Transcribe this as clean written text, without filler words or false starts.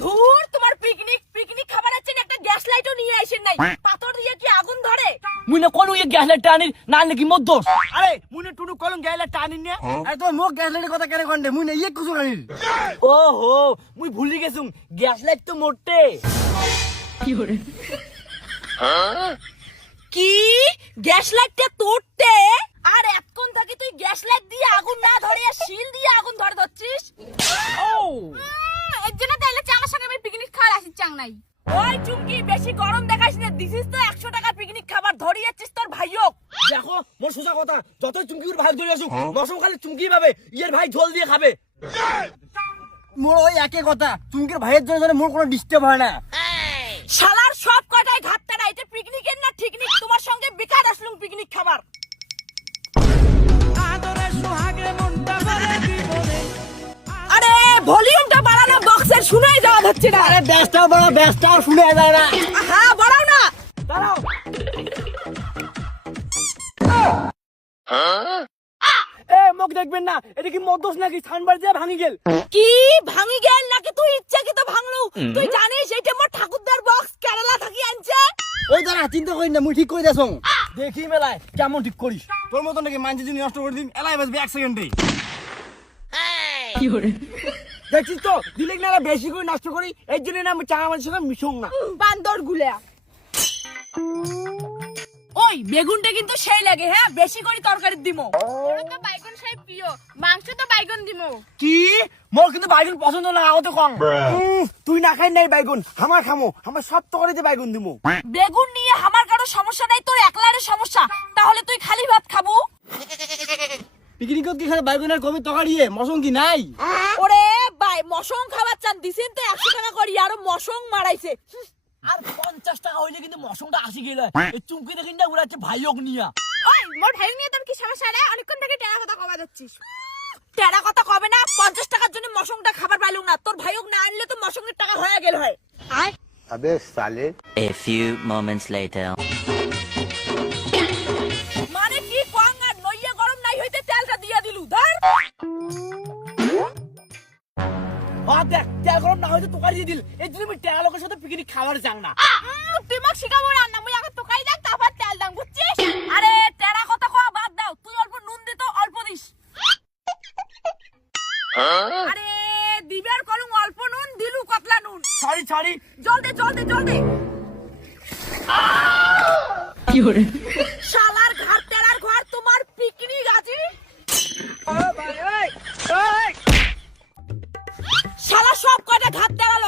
ধুর, তোমার পিকনিক খাবারের জন্য একটা গ্যাস লাইটও নিয়ে আসেন নাই। পাথর দিয়ে কি আগুন ধরে? মুইনা কোন ওই গ্যাস লাইট টানি না নাকি মোর দোষ। আরে মুনে টুনু কলম গ্যাস লাইট টানি নে। আরে তো মোক গ্যাস লাইটের কথা কেন কন্ডে মুনে ইয়ে কুছু গানি। ওহো মুই ভুলি গেছুম গ্যাস লাইট তো মোটে। কি গ্যাস লাইটটা তোড়তে? আর এতক্ষণ থাকি তুই গ্যাস লাইট দিয়ে আগুন না ধরে আর শিল দিয়ে আগুন ধরে ধরছিস? ও এর জন্য তাইলে চাঙার সঙ্গে আমি পিকনিক খাওয়ার আসি চাং নাই। ওই চুমকি, বেশি গরম দেখাস না। দিছিস তো 100 টাকা পিকনিক খাবার ধরে যাচ্ছিস তোর ভাইও। দেখো মোর সোজা কথা, যতই চুমকির ভাই ধরে আসুক মশম খালি চুমকি পাবে, ইয়ের ভাই ঝোল দিয়ে খাবে। মোর ওই একই কথা, চুমকির ভাইয়ের জন্য মোর কোনো ডিস্টার্ব হয় না। শালার সব কটাই ঘাটতে না। এটা পিকনিকের না ঠিকনিক? তোমার সঙ্গে বেকার আসলুম পিকনিক খাবার। আরে ভলিউমটা বাড়ানো, বক্সের শুনেই যাওয়া হচ্ছে না। আরে ব্যাসটাও বড়, ব্যাসটাও শুনে যায় না। হ্যাঁ বাড়াও না। দাঁড়াও এ মুখ দেখবেন না, এটা কি মদ দোষ নাকি সানবার দিয়ে ভাঙি গেল? কি ভাঙি গেল নাকি তুই ইচ্ছাকৃত ভাঙলু? তুই জানিস এটা মোর ঠাকুরদার বক্স কেরালা থাকি আনছে। ওই দাঁড়া, চিন্তা করি না, মুই ঠিক করে দেছ। দেখি মেলায় কেমন ঠিক করিস। তোর মতো নাকি মানছি যদি নষ্ট করে দিন, এলাই বাজবে 1 সেকেন্ডে। দেখছিস তো দিলেক না বেশি করে নষ্ট করি, এই জন্য না আমি চাঙা মানুষের সঙ্গে মিশং না। বান্দর গুলা। ওই বেগুনটা কিন্তু সেই লাগে, হ্যাঁ বেশি করে তরকারি দিমো। ওরে তো বাইগন সেই প্রিয়, মাংস তো বাইগন দিমো। কি মোর কিন্তু বাইগুন পছন্দ না, আও তো কম। তুই না খাই নাই বাইগুন, আমার খামো, আমার সব তরকারিতে বাইগুন দিমু। বেগুন নিয়ে আমার কারো সমস্যা নাই, তোর একলারে সমস্যা। তাহলে তুই খালি ভাত খাবো? পিকনিকত কি খালি বাইগুনের কবি তকারিয়ে মশং কি নাই? ওরে ভাই, মশং খাবার চান দিছেন তো 100 টাকা করি, আরো মশং মারাইছে। আর 50 টাকা হইলে কিন্তু মশংটা 80 গেল। এই চুমকি দেখি না উড়াচ্ছে ভাইওক নিয়া। ওই মোর ভাই নিয়ে তোর কি সমস্যা রে? অনেকক্ষণ থেকে টেরা কথা কবা যাচ্ছিস। টেরা কথা কবে না, 50 টাকার জন্য মশংটা খাবার পাইলুম না। তোর ভাইওক না আনলে তো মশংের টাকা হয়ে গেল হয়। আয় अबे साले। A few moments later. মানে কি কোয়াং আর নইয়া গরম নাই হইতে তেলটা দিয়া দিলু। ধর আর দেখ তেল গরম না হইতে তরকারি দিয়ে দিল, এই জন্য আমি তেল লোকের সাথে পিকনিক খাবার চাং না। তুই মাক শিখাবো রান্না, মুই আগে তোকাই দেখ তারপর তেল দাম, বুঝছিস? আরে টেরা কথা কওয়া বাদ দাও, তুই অল্প নুন দে তো, অল্প দিস। আরে দিবার কলম অল্প নুন দিলু, কতলা নুন। Sorry sorry. জল দে জল দে জল দে। শালার ঘর টেরার ঘর, তোমার পিকনিক আছে। শালা সব কয়টা ঘাত দেওয়ালো,